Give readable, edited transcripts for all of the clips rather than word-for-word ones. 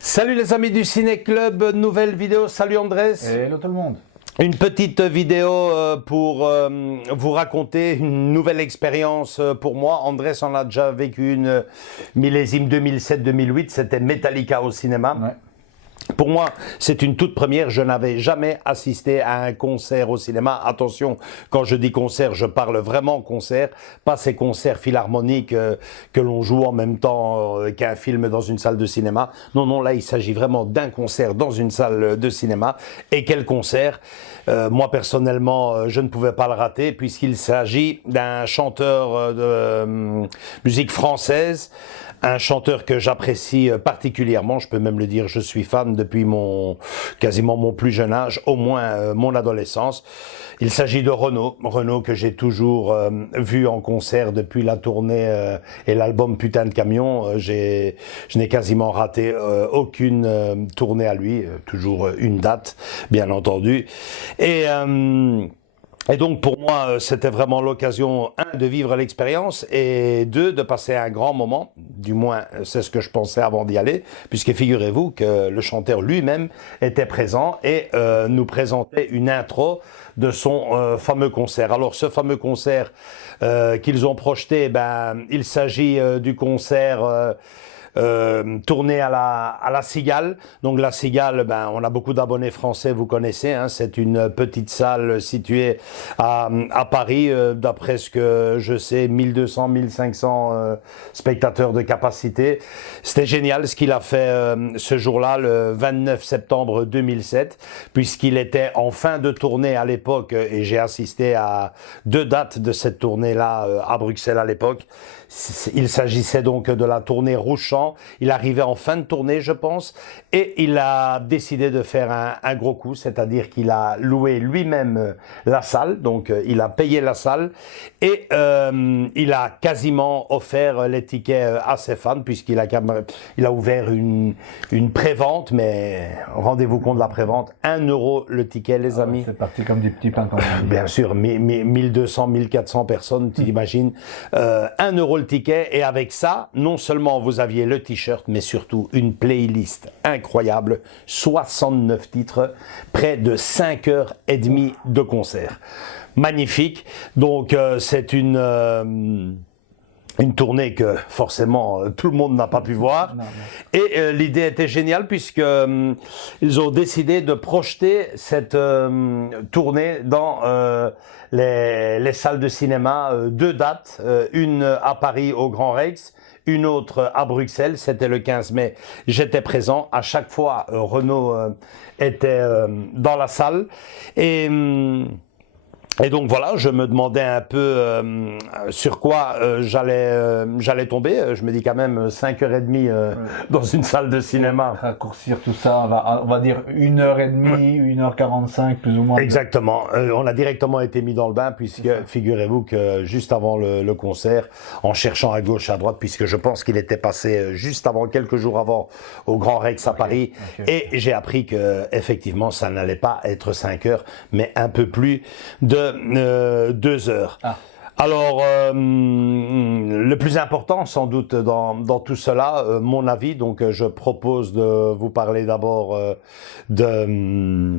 Salut les amis du Ciné Club, nouvelle vidéo. Salut Andrés. Hello tout le monde. Une petite vidéo pour vous raconter une nouvelle expérience pour moi. Andrés en a déjà vécu une millésime 2007-2008, c'était Metallica au cinéma. Ouais. Pour moi, c'est une toute première. Je n'avais jamais assisté à un concert au cinéma. Attention, quand je dis concert, je parle vraiment concert, pas ces concerts philharmoniques que l'on joue en même temps qu'un film dans une salle de cinéma. Non, non, là, il s'agit vraiment d'un concert dans une salle de cinéma. Et quel concert! Moi, personnellement, je ne pouvais pas le rater puisqu'il s'agit d'un chanteur de musique française. Un chanteur que j'apprécie particulièrement, je peux même le dire, je suis fan depuis quasiment mon plus jeune âge, au moins mon adolescence. Il s'agit de Renaud. Renaud que j'ai toujours vu en concert depuis la tournée et l'album Putain de camion. Je n'ai quasiment raté aucune tournée à lui, toujours une date, bien entendu. Et donc pour moi, c'était vraiment l'occasion, un, de vivre l'expérience et deux, de passer un grand moment, du moins c'est ce que je pensais avant d'y aller, puisque figurez-vous que le chanteur lui-même était présent et nous présentait une intro de son fameux concert. Alors ce fameux concert qu'ils ont projeté, il s'agit du concert tourné à la Cigale. Donc la Cigale, on a beaucoup d'abonnés français, vous connaissez, hein, c'est une petite salle située à Paris, d'après ce que je sais, 1200-1500 spectateurs de capacité. C'était génial ce qu'il a fait ce jour-là, le 29 septembre 2007, puisqu'il était en fin de tournée à l'époque, et j'ai assisté à 2 dates de cette tournée-là à Bruxelles à l'époque. Il s'agissait donc de la tournée Rouge-Champ. Il arrivait en fin de tournée, je pense, et il a décidé de faire un gros coup, c'est-à-dire qu'il a loué lui-même la salle, donc il a payé la salle, et il a quasiment offert les tickets à ses fans, puisqu'il a ouvert une pré-vente, mais rendez-vous compte de la pré-vente, 1 € le ticket, les amis. C'est parti comme des petits pains quand même. Bien sûr, 1200, 1400 personnes, tu imagines, 1 € le ticket, et avec ça, non seulement vous aviez le t-shirt, mais surtout une playlist incroyable, 69 titres, près de 5h30 de concert. Magnifique, donc c'est une tournée que forcément tout le monde n'a pas pu voir. Non. Et l'idée était géniale puisque ils ont décidé de projeter cette tournée dans les salles de cinéma, 2 dates, une à Paris au Grand Rex, une autre à Bruxelles, c'était le 15 mai, j'étais présent, à chaque fois Renaud était dans la salle et donc voilà, je me demandais un peu sur quoi j'allais tomber. Je me dis quand même 5h30 dans une salle de cinéma. Raccourcir tout ça, on va dire 1h30, 1h45 plus ou moins. Exactement. On a directement été mis dans le bain puisque figurez-vous que juste avant le concert, en cherchant à gauche, à droite, puisque je pense qu'il était passé juste avant, quelques jours avant, au Grand Rex à Paris, et j'ai appris que effectivement ça n'allait pas être 5 heures, mais un peu plus de 2 heures. Ah. Alors, le plus important sans doute dans tout cela, mon avis, donc je propose de vous parler d'abord de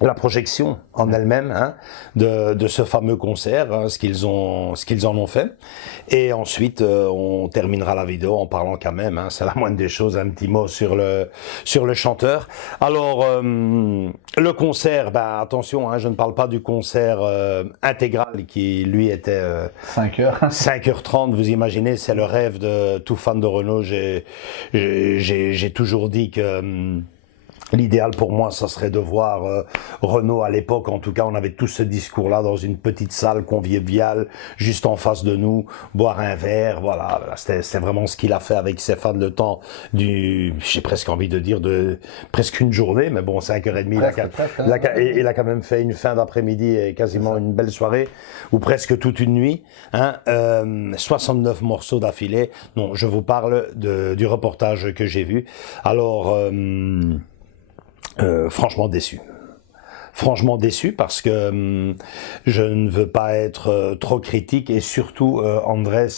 la projection en elle-même, hein, de ce fameux concert, hein, ce qu'ils en ont fait, et ensuite on terminera la vidéo en parlant quand même, hein, c'est la moindre des choses, un petit mot sur le chanteur. Alors le concert, attention, hein, je ne parle pas du concert intégral qui lui était 5h30, vous imaginez, c'est le rêve de tout fan de Renaud. J'ai toujours dit que L'idéal pour moi, ça serait de voir Renault à l'époque. En tout cas, on avait tous ce discours-là dans une petite salle conviviale, juste en face de nous, boire un verre. Voilà, c'était vraiment ce qu'il a fait avec ses fans le temps j'ai presque envie de dire de presque une journée, mais bon, 5h30. Il a quand même fait une fin d'après-midi et quasiment une belle soirée, ou presque toute une nuit. 69 morceaux d'affilée. Non, je vous parle du reportage que j'ai vu. Alors. Franchement déçu. Franchement déçu parce que je ne veux pas être trop critique et surtout Andrés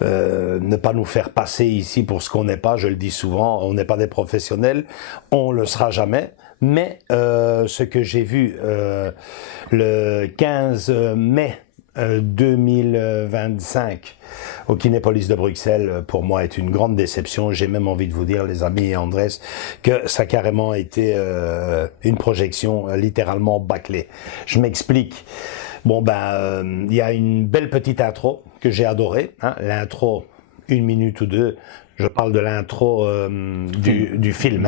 ne pas nous faire passer ici pour ce qu'on n'est pas. Je le dis souvent, on n'est pas des professionnels, on le sera jamais. Mais ce que j'ai vu le 15 mai 2025 au Kinépolis de Bruxelles, pour moi, est une grande déception. J'ai même envie de vous dire, les amis et Andrés, que ça a carrément été une projection littéralement bâclée. Je m'explique. Bon, il y a une belle petite intro que j'ai adorée. L'intro, 1 minute ou 2. Je parle de l'intro du film.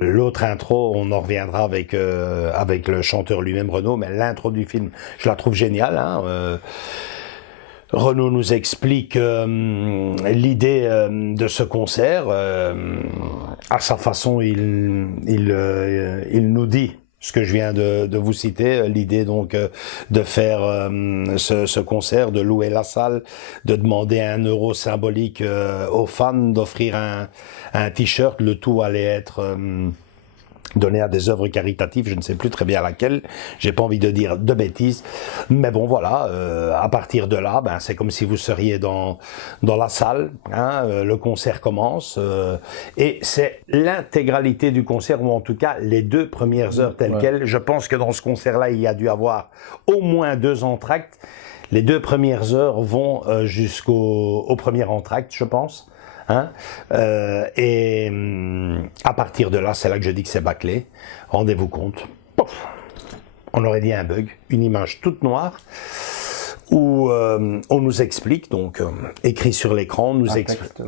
L'autre intro, on en reviendra avec le chanteur lui-même, Renaud, mais l'intro du film, je la trouve géniale. Renaud nous explique l'idée de ce concert. À sa façon, il nous dit ce que je viens de vous citer, l'idée donc de faire ce concert, de louer la salle, de demander 1 euro symbolique aux fans, d'offrir un t-shirt, le tout allait être donné à des œuvres caritatives, je ne sais plus très bien laquelle, j'ai pas envie de dire de bêtises, mais bon voilà, à partir de là, c'est comme si vous seriez dans la salle, le concert commence, et c'est l'intégralité du concert, ou en tout cas les 2 premières heures telles quelles. Je pense que dans ce concert-là, il y a dû avoir au moins 2 entr'actes. Les 2 premières heures vont jusqu'au premier entr'acte, je pense. Et à partir de là, c'est là que je dis que c'est bâclé. Rendez-vous compte. Pouf, on aurait dit un bug, une image toute noire où on nous explique, donc écrit sur l'écran,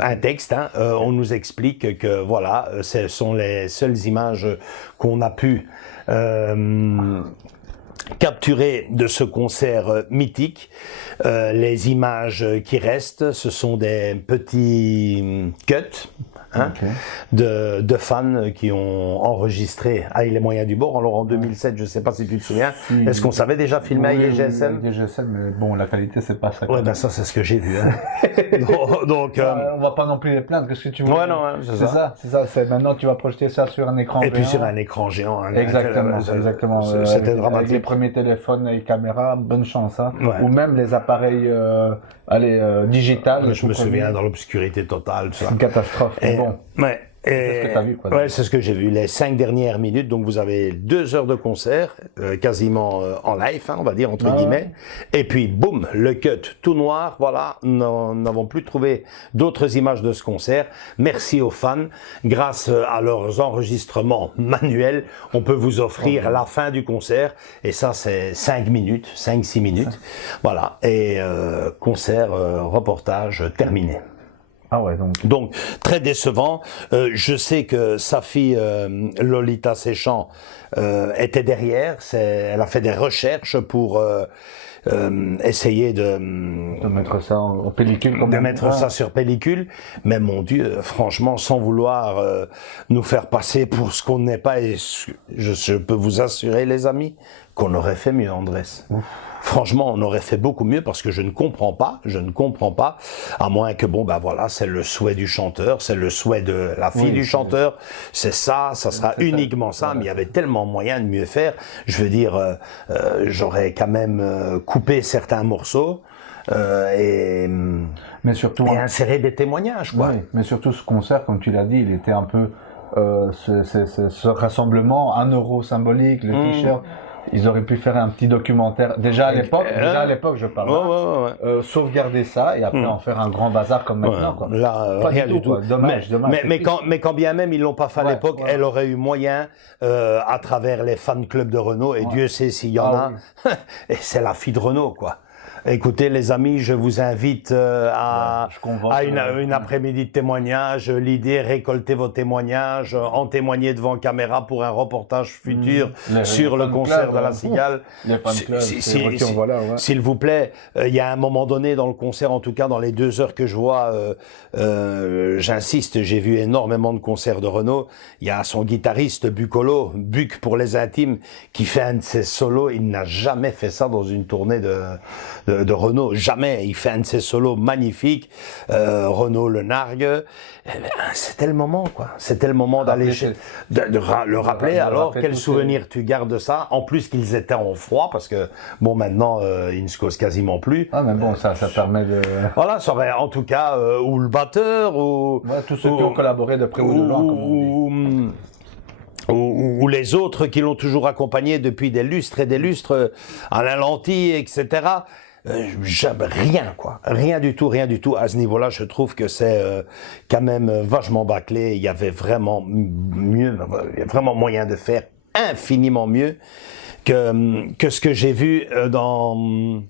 un texte, on nous explique que voilà, ce sont les seules images qu'on a pu capturé de ce concert mythique. Les images qui restent, ce sont des petits cuts de fans qui ont enregistré avec les moyens du bord. Alors en 2007, je ne sais pas si tu te souviens, est-ce qu'on savait déjà filmer avec des GSM? Avec des GSM, mais bon, la qualité, c'est pas ça. Ouais, ça, c'est ce que j'ai vu. Donc, on va pas non plus les plaindre, qu'est-ce que tu veux? Ouais, non, c'est ça. Maintenant, tu vas projeter ça sur un écran géant. Et puis sur un écran géant. Exactement. C'était dramatique. Avec les premiers téléphones et caméras, bonne chance. Ouais. Ou même les appareils digitales. Je me souviens, dans l'obscurité totale. C'est une catastrophe. Ouais. C'est ce que tu as vu, quoi. Ouais, c'est ce que j'ai vu. Les 5 dernières minutes, donc vous avez 2 heures de concert, quasiment en live, on va dire, entre guillemets. Et puis, boum, le cut tout noir, voilà, nous n'avons plus trouvé d'autres images de ce concert. Merci aux fans. Grâce à leurs enregistrements manuels, on peut vous offrir la fin du concert. Et ça, c'est 5 minutes, 5-6 minutes. Voilà. Et concert, reportage terminé. Ah ouais, donc très décevant. Je sais que sa fille Lolita Séchant était derrière. Elle a fait des recherches pour essayer de mettre ça en pellicule, ça sur pellicule. Mais mon Dieu, franchement, sans vouloir nous faire passer pour ce qu'on n'est pas, et je peux vous assurer, les amis, qu'on aurait fait mieux, Andrés. Franchement, on aurait fait beaucoup mieux parce que je ne comprends pas, à moins que voilà, c'est le souhait du chanteur, c'est le souhait de la fille du chanteur, c'est ça sera uniquement ça, mais il y avait tellement moyen de mieux faire. Je veux dire, j'aurais quand même coupé certains morceaux et insérer des témoignages, quoi. Oui, mais surtout ce concert, comme tu l'as dit, il était un peu ce rassemblement, 1 euro symbolique, le t-shirt. Ils auraient pu faire un petit documentaire, déjà à l'époque, je parle, sauvegarder ça et après en faire un grand bazar comme maintenant. Quoi. Là, rien du tout. Dommage. Mais quand bien même ils l'ont pas fait à l'époque, elle aurait eu moyen à travers les fan clubs de Renault, et Dieu sait s'il y en a. Et c'est la fille de Renault, quoi. Écoutez, les amis, je vous invite à une après-midi de témoignage. L'idée, récoltez vos témoignages, en témoigner devant caméra pour un reportage futur sur le concert de la Cigale. S'il vous plaît, il y a un moment donné dans le concert, en tout cas dans les 2 heures que je vois, j'insiste, j'ai vu énormément de concerts de Renaud. Il y a son guitariste Bucolo, Buc pour les intimes, qui fait un de ses solos. Il n'a jamais fait ça dans une tournée de Renaud, jamais. Il fait un de ses solos magnifiques. Renaud le nargue. C'était le moment, quoi. C'était le moment d'aller le rappeler. Alors, quel souvenir tu gardes de ça? En plus qu'ils étaient en froid, parce que, bon, maintenant, ils ne se causent quasiment plus. Ah, mais bon, ça permet de... Voilà, ça aurait, en tout cas, ou le batteur, ou... Ouais, tous ceux qui ont collaboré de près ou de loin, comme on dit. Ou les autres qui l'ont toujours accompagné depuis des lustres et des lustres, à la lentille, etc. Rien, quoi. Rien du tout. À ce niveau-là, je trouve que c'est quand même vachement bâclé. Il y avait vraiment vraiment moyen de faire infiniment mieux que ce que j'ai vu dans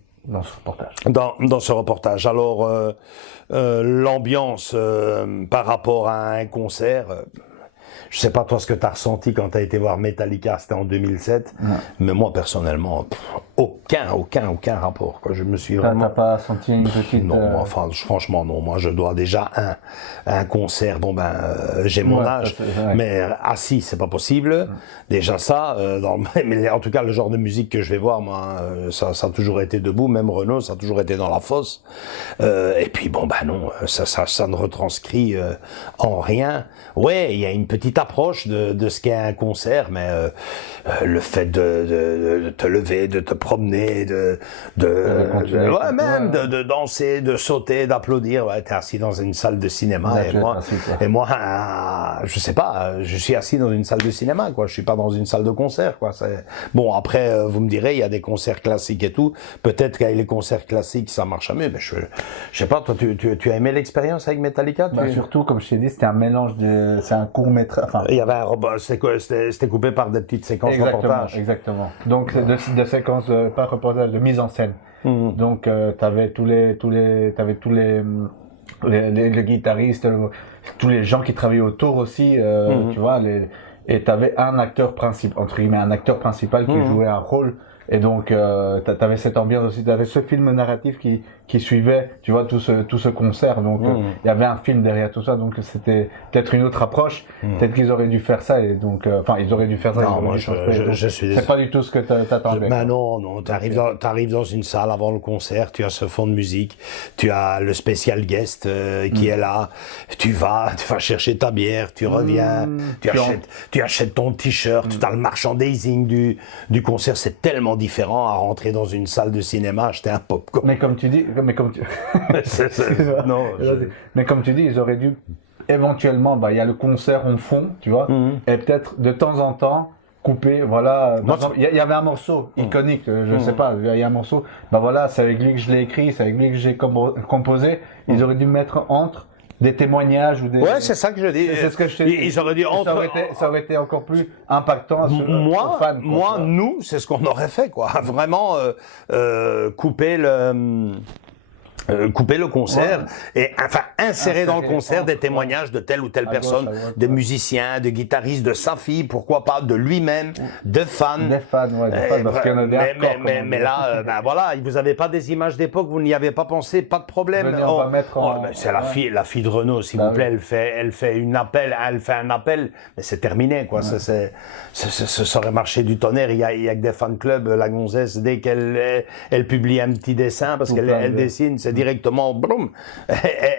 ce reportage. Dans ce reportage. Alors, l'ambiance par rapport à un concert... je sais pas toi ce que tu as ressenti quand tu as été voir Metallica, c'était en 2007, mais moi personnellement, aucun rapport. Quoi. Je me suis vraiment... T'as pas senti une petite... Non, enfin franchement non, moi je dois déjà un concert, bon ben j'ai mon âge, mais assis c'est pas possible, déjà ça, mais en tout cas le genre de musique que je vais voir, moi, ça a toujours été debout, même Renaud, ça a toujours été dans la fosse, et puis bon ben non, ça ne retranscrit en rien. Ouais, il y a une petite approche de ce qu'est un concert, mais le fait de te lever, de te promener, de danser, de sauter, d'applaudir, t'es assis dans une salle de cinéma, et moi, je sais pas, je suis assis dans une salle de cinéma, quoi, je suis pas dans une salle de concert, quoi. Bon, après, vous me direz, il y a des concerts classiques et tout, peut-être qu'avec les concerts classiques, ça marche mieux, mais je sais pas, toi, tu as aimé l'expérience avec Metallica? Surtout, comme je t'ai dit, c'était un mélange c'est un court-métrage. Enfin, il y avait c'était coupé par des petites séquences reportages. Exactement. Donc, de séquences, pas reportages, de mise en scène. Donc, t'avais tous les guitaristes, tous les gens qui travaillaient autour aussi, tu vois, et t'avais un acteur principal, entre guillemets, un acteur principal qui jouait un rôle. Et donc, t'avais cette ambiance aussi, t'avais ce film narratif qui suivait, tu vois, tout ce concert. Donc, il y avait un film derrière tout ça. Donc, c'était peut-être une autre approche. Peut-être qu'ils auraient dû faire ça. Et donc, ils auraient dû faire ça. Non, moi, je suis... C'est pas du tout ce que t'attendais. Ben non, t'arrives dans une salle avant le concert, tu as ce fond de musique, tu as le spécial guest qui est là, tu vas chercher ta bière, tu reviens, tu achètes ton t-shirt, tu as le merchandising du concert, c'est tellement différent à rentrer dans une salle de cinéma, acheter un popcorn. Mais comme tu dis, mais comme tu dis, ils auraient dû éventuellement, il y a le concert en fond, tu vois, et peut-être de temps en temps couper, voilà. Il y avait un morceau iconique, je sais pas, il y a un morceau, voilà, c'est avec lui que je l'ai écrit, c'est avec lui que j'ai composé. Ils auraient dû mettre entre des témoignages ou des... Ouais, c'est ça que je dis. C'est ce que je t'ai dit. Ils auraient dû ça aurait été encore plus impactant aux fans. Nous, c'est ce qu'on aurait fait, quoi. Vraiment couper le concert et insérer dans le concert des témoignages de telle ou telle personne, de musiciens, de guitaristes, de sa fille, pourquoi pas, de lui-même, de fans. Des fans, parce qu'il y en a des hardcore, mais là, voilà, vous avez pas des images d'époque, vous n'y avez pas pensé, pas de problème. C'est la fille de Renaud, s'il vous plaît, elle fait un appel, mais c'est terminé, quoi. Ça aurait marché du tonnerre. Il y a que des fan clubs, la gonzesse, dès qu'elle publie un petit dessin, parce qu'elle dessine, c'est directement, boum,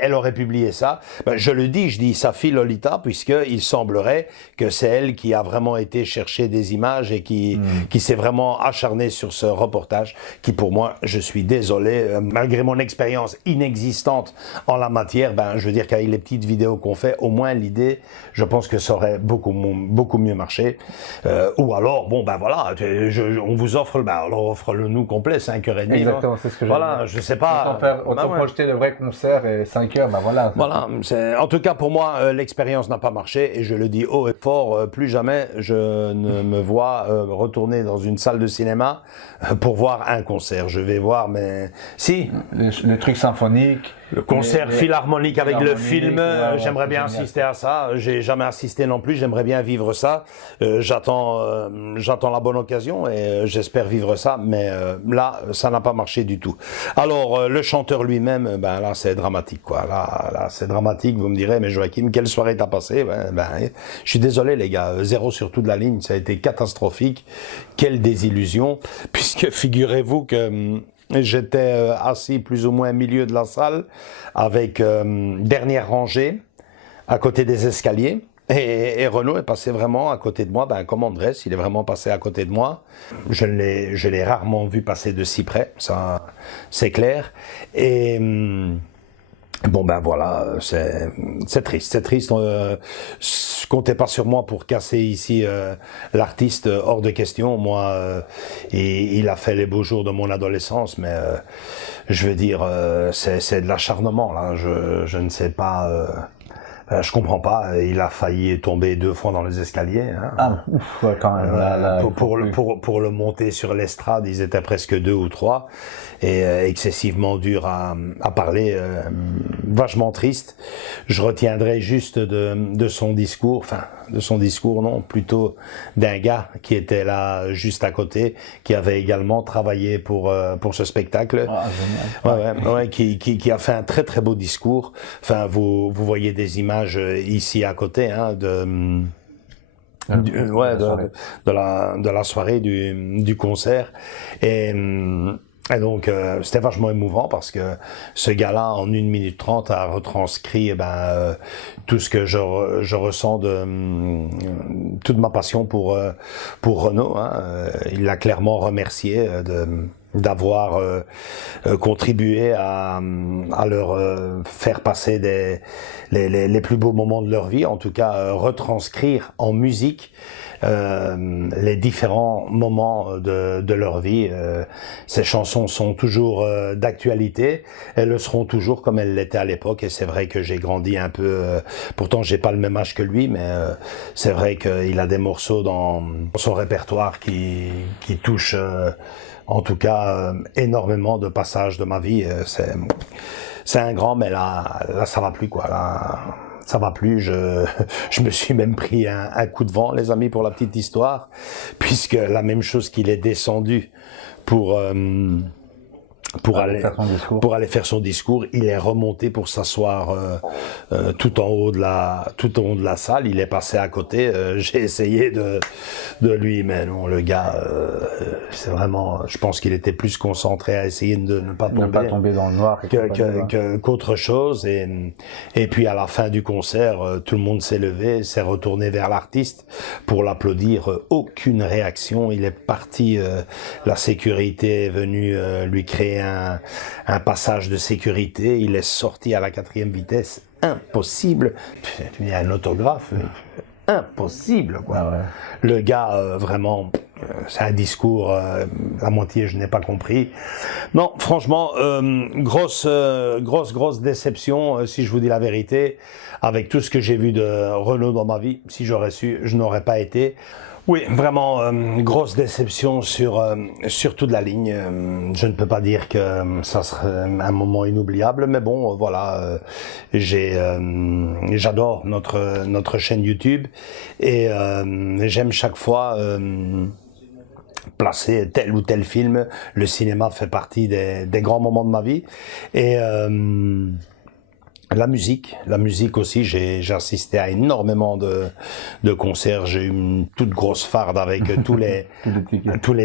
elle aurait publié ça. Je dis sa fille Lolita, puisqu'il semblerait que c'est elle qui a vraiment été chercher des images et qui s'est vraiment acharnée sur ce reportage, qui pour moi, je suis désolé, malgré mon expérience inexistante en la matière, je veux dire qu'avec les petites vidéos qu'on fait, au moins l'idée, je pense que ça aurait beaucoup mieux marché. Ou alors, voilà, on vous offre, on offre le nous complet, 5h30. Exactement, c'est ce que voilà, je sais pas. projeter le vrai concert et 5 heures, ben voilà. Voilà, en tout cas pour moi, l'expérience n'a pas marché et je le dis haut et fort, plus jamais je ne me vois retourner dans une salle de cinéma pour voir un concert. Je vais voir, mais si. Le truc symphonique. Le concert philharmonique avec le film, j'aimerais bien assister à ça. J'ai jamais assisté non plus, j'aimerais bien vivre ça. J'attends la bonne occasion et j'espère vivre ça, mais là, ça n'a pas marché du tout. Alors, le chanteur lui-même, ben là, c'est dramatique, quoi. Là, c'est dramatique. Vous me direz, mais Joachim, quelle soirée t'as passé? Je suis désolé, les gars. 0 sur toute la ligne, ça a été catastrophique. Quelle désillusion, puisque figurez-vous que j'étais assis plus ou moins au milieu de la salle, avec dernière rangée, à côté des escaliers. Et Renaud est passé vraiment à côté de moi, comme Andrés, il est vraiment passé à côté de moi. Je l'ai rarement vu passer de si près, ça c'est clair. Et bon voilà, c'est triste, c'est triste. Comptez pas sur moi pour casser ici l'artiste, hors de question. Moi, il a fait les beaux jours de mon adolescence, mais je veux dire, c'est de l'acharnement là. Je ne sais pas. Je comprends pas. Il a failli tomber 2 fois dans les escaliers. Hein. Ah, ouf, ouais, quand même. Pour le monter sur l'estrade, ils étaient presque 2 ou 3 et excessivement dur à parler, vachement triste. Je retiendrai juste de son discours, non, plutôt d'un gars qui était là juste à côté, qui avait également travaillé pour ce spectacle. Ouais, qui a fait un très très beau discours. Enfin, vous voyez des images ici à côté, hein, de la soirée du concert et donc c'était vachement émouvant parce que ce gars-là en 1 minute 30 a retranscrit tout ce que je ressens de toute ma passion pour Renaud, hein. Il l'a clairement remercié d'avoir contribué à leur faire passer les plus beaux moments de leur vie, en tout cas retranscrire en musique les différents moments de leur vie. Ces chansons sont toujours d'actualité, elles le seront toujours comme elles l'étaient à l'époque, et c'est vrai que j'ai grandi un peu, pourtant j'ai pas le même âge que lui, mais c'est vrai qu'il a des morceaux dans son répertoire qui touchent en tout cas énormément de passages de ma vie. C'est un grand, mais là ça va plus, quoi. Là ça va plus, je me suis même pris un coup de vent, les amis, pour la petite histoire, puisque la même chose qu'il est descendu pour aller faire son discours, il est remonté pour s'asseoir tout en haut de la salle. Il est passé à côté. J'ai essayé de lui, mais non, le gars, c'est vraiment. Je pense qu'il était plus concentré à essayer de ne pas tomber dans le noir qu'autre chose. Et puis à la fin du concert, tout le monde s'est levé, s'est retourné vers l'artiste pour l'applaudir. Aucune réaction. Il est parti. La sécurité est venue lui créer un passage de sécurité. Il est sorti à la 4e vitesse. Impossible. Tu dis un autographe. Impossible, quoi. Ah ouais. Le gars, vraiment, c'est un discours, la moitié je n'ai pas compris. Non, franchement, grosse déception, si je vous dis la vérité, avec tout ce que j'ai vu de Renaud dans ma vie. Si j'aurais su, je n'aurais pas été. Oui, vraiment, grosse déception sur toute la ligne. Je ne peux pas dire que ça serait un moment inoubliable, mais bon, voilà, j'adore notre chaîne YouTube et j'aime chaque fois placer tel ou tel film. Le cinéma fait partie des grands moments de ma vie et la musique aussi, j'ai assisté à énormément de concerts. J'ai eu une toute grosse farde avec tous les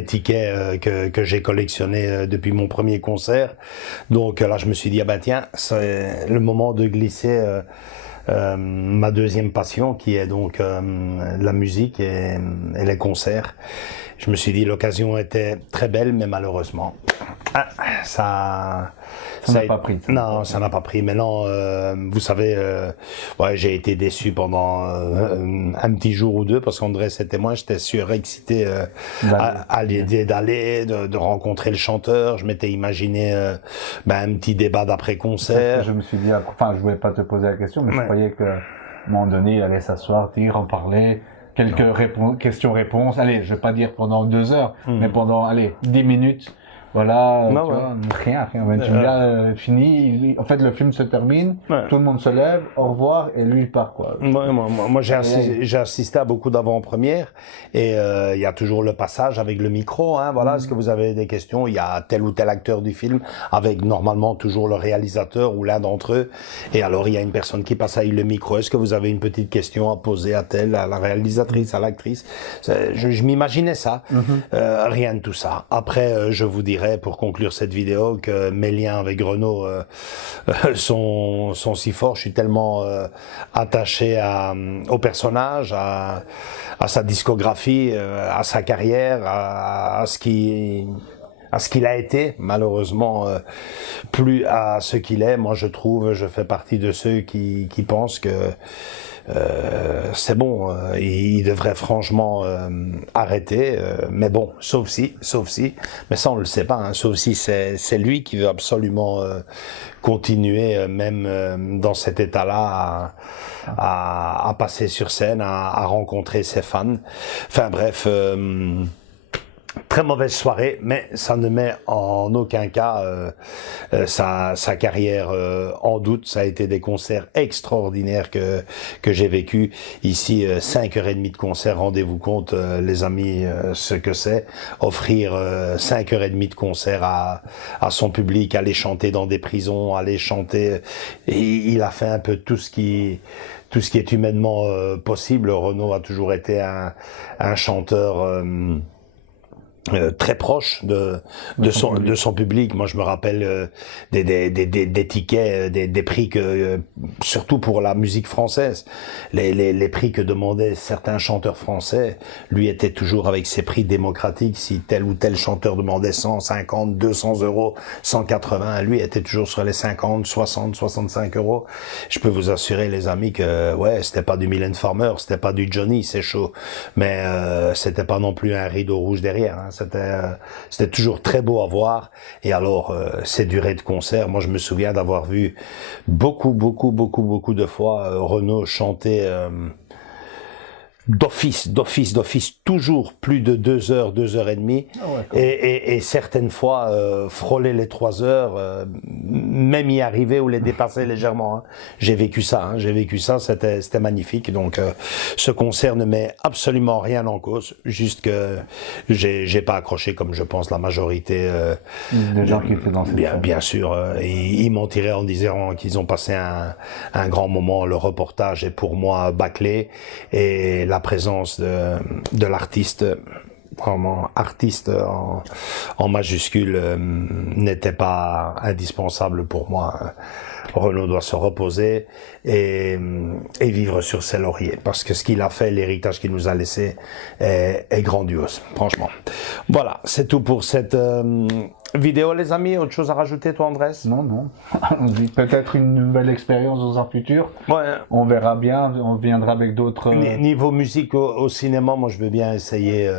tickets que j'ai collectionnés depuis mon premier concert. Donc là, je me suis dit, ah ben tiens, c'est le moment de glisser ma deuxième passion, qui est donc la musique et les concerts. Je me suis dit, l'occasion était très belle, mais malheureusement, Ah, ça n'a pas pris. Non, ça n'a pas pris. Maintenant, vous savez, ouais, j'ai été déçu pendant un petit jour ou deux parce qu'Andrés et moi, j'étais surexcité à l'idée d'aller, de rencontrer le chanteur. Je m'étais imaginé un petit débat d'après-concert. Je me suis dit, enfin, je voulais pas te poser la question, mais je croyais qu'à un moment donné, il allait s'asseoir, dire, en parler. Quelques questions-réponses. Allez, je vais pas dire pendant 2 heures, mais pendant, 10 minutes. Voilà, non, tu vois, rien. Tu viens, fini. En fait, le film se termine, tout le monde se lève, au revoir, et lui, il part, quoi. Moi j'ai assisté à beaucoup d'avant-premières, et il y a toujours le passage avec le micro, hein, voilà, est-ce que vous avez des questions? Il y a tel ou tel acteur du film, avec normalement toujours le réalisateur ou l'un d'entre eux, et alors il y a une personne qui passe avec le micro, est-ce que vous avez une petite question à poser à telle, à la réalisatrice, à l'actrice? Je m'imaginais ça, rien de tout ça. Après, je vous dirais, pour conclure cette vidéo, que mes liens avec Renaud sont si forts. Je suis tellement attaché au personnage, à sa discographie, à sa carrière, à ce qu'il a été, malheureusement, plus à ce qu'il est. Moi, je fais partie de ceux qui pensent que c'est bon, il devrait franchement arrêter, mais bon, sauf si, mais ça on le sait pas, hein, sauf si c'est lui qui veut absolument continuer, même dans cet état-là, à passer sur scène, à rencontrer ses fans. Enfin bref, très mauvaise soirée, mais ça ne met en aucun cas sa carrière en doute. Ça a été des concerts extraordinaires que j'ai vécu ici. 5h30 de concert, rendez-vous compte, les amis, ce que c'est. Offrir 5h30 de concert à son public, aller chanter dans des prisons, aller chanter. Et il a fait un peu tout ce qui est humainement possible. Renaud a toujours été un chanteur très proche de son public. Moi, je me rappelle des tickets, des prix que, surtout pour la musique française, les prix que demandaient certains chanteurs français. Lui était toujours avec ses prix démocratiques. Si tel ou tel chanteur demandait 150, 200 euros, 180, lui était toujours sur les 50, 60, 65 euros. Je peux vous assurer, les amis, que ouais, c'était pas du Mylène Farmer, c'était pas du Johnny, c'est chaud, mais c'était pas non plus un rideau rouge derrière, hein. C'était toujours très beau à voir. Et alors, ces durées de concert, moi je me souviens d'avoir vu beaucoup de fois Renaud chanter d'office, toujours plus de 2 heures, 2h30, et certaines fois frôler les 3 heures, même y arriver ou les dépasser légèrement, hein. J'ai vécu ça, c'était magnifique. Donc ce concert ne met absolument rien en cause, juste que j'ai pas accroché, comme je pense la majorité des gens qui étaient dans cette salle. Bien sûr, ils m'ont tiré en disant qu'ils ont passé un grand moment. Le reportage est pour moi bâclé, et la présence de l'artiste, vraiment artiste en majuscule, n'était pas indispensable pour moi. Renaud doit se reposer et vivre sur ses lauriers, parce que ce qu'il a fait, l'héritage qu'il nous a laissé est grandiose, franchement. Voilà, c'est tout pour cette vidéo, les amis. Autre chose à rajouter, toi, Andrés? Non. Peut-être une nouvelle expérience dans un futur. Ouais. On verra bien, on viendra avec d'autres... Niveau musique au cinéma, moi je veux bien essayer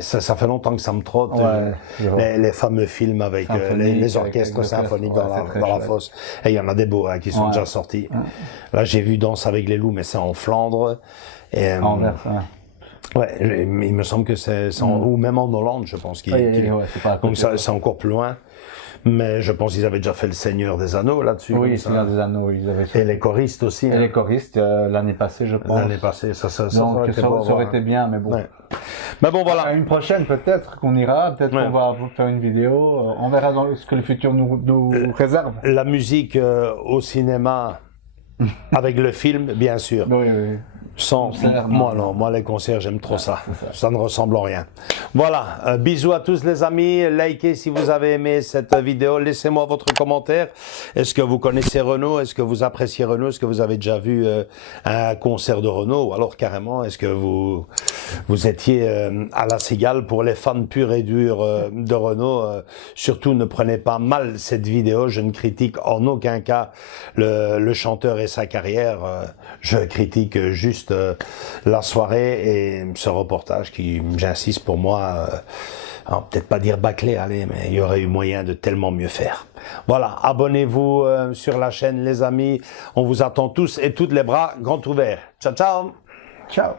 ça fait longtemps que ça me trotte, les fameux films avec les orchestres symphoniques dans la fosse. Et il y en a des beaux qui sont déjà sortis. Là j'ai vu Danse avec les loups, mais c'est en Flandre. Et, ouais, il me semble que c'est ou même en Hollande, je pense. Donc c'est encore plus loin. Mais je pense qu'ils avaient déjà fait le Seigneur des Anneaux là-dessus. Oui, le Seigneur des Anneaux, ils avaient fait. Et les choristes aussi. Et les choristes, l'année passée, je pense. L'année passée, ça aurait été bien, mais bon. Ouais. Mais bon, voilà. Une prochaine, peut-être qu'on ira, peut-être qu'on va faire une vidéo. On verra ce que le futur nous réserve. La musique au cinéma, avec le film, bien sûr. Oui. Sans, moi non, moi les concerts j'aime trop ça. Ça ne ressemble à rien. Voilà, bisous à tous les amis, likez si vous avez aimé cette vidéo, laissez-moi votre commentaire. Est-ce que vous connaissez Renaud? Est-ce que vous appréciez Renaud? Est-ce que vous avez déjà vu un concert de Renaud? Ou alors carrément, est-ce que vous étiez à la Cigale? Pour les fans purs et durs de Renaud, surtout ne prenez pas mal cette vidéo, je ne critique en aucun cas le chanteur et sa carrière, je critique juste la soirée et ce reportage qui, j'insiste, pour moi, peut-être pas dire bâclé, allez, mais il y aurait eu moyen de tellement mieux faire. Voilà, abonnez-vous sur la chaîne les amis, on vous attend tous et toutes les bras grands ouverts. Ciao, ciao. Ciao.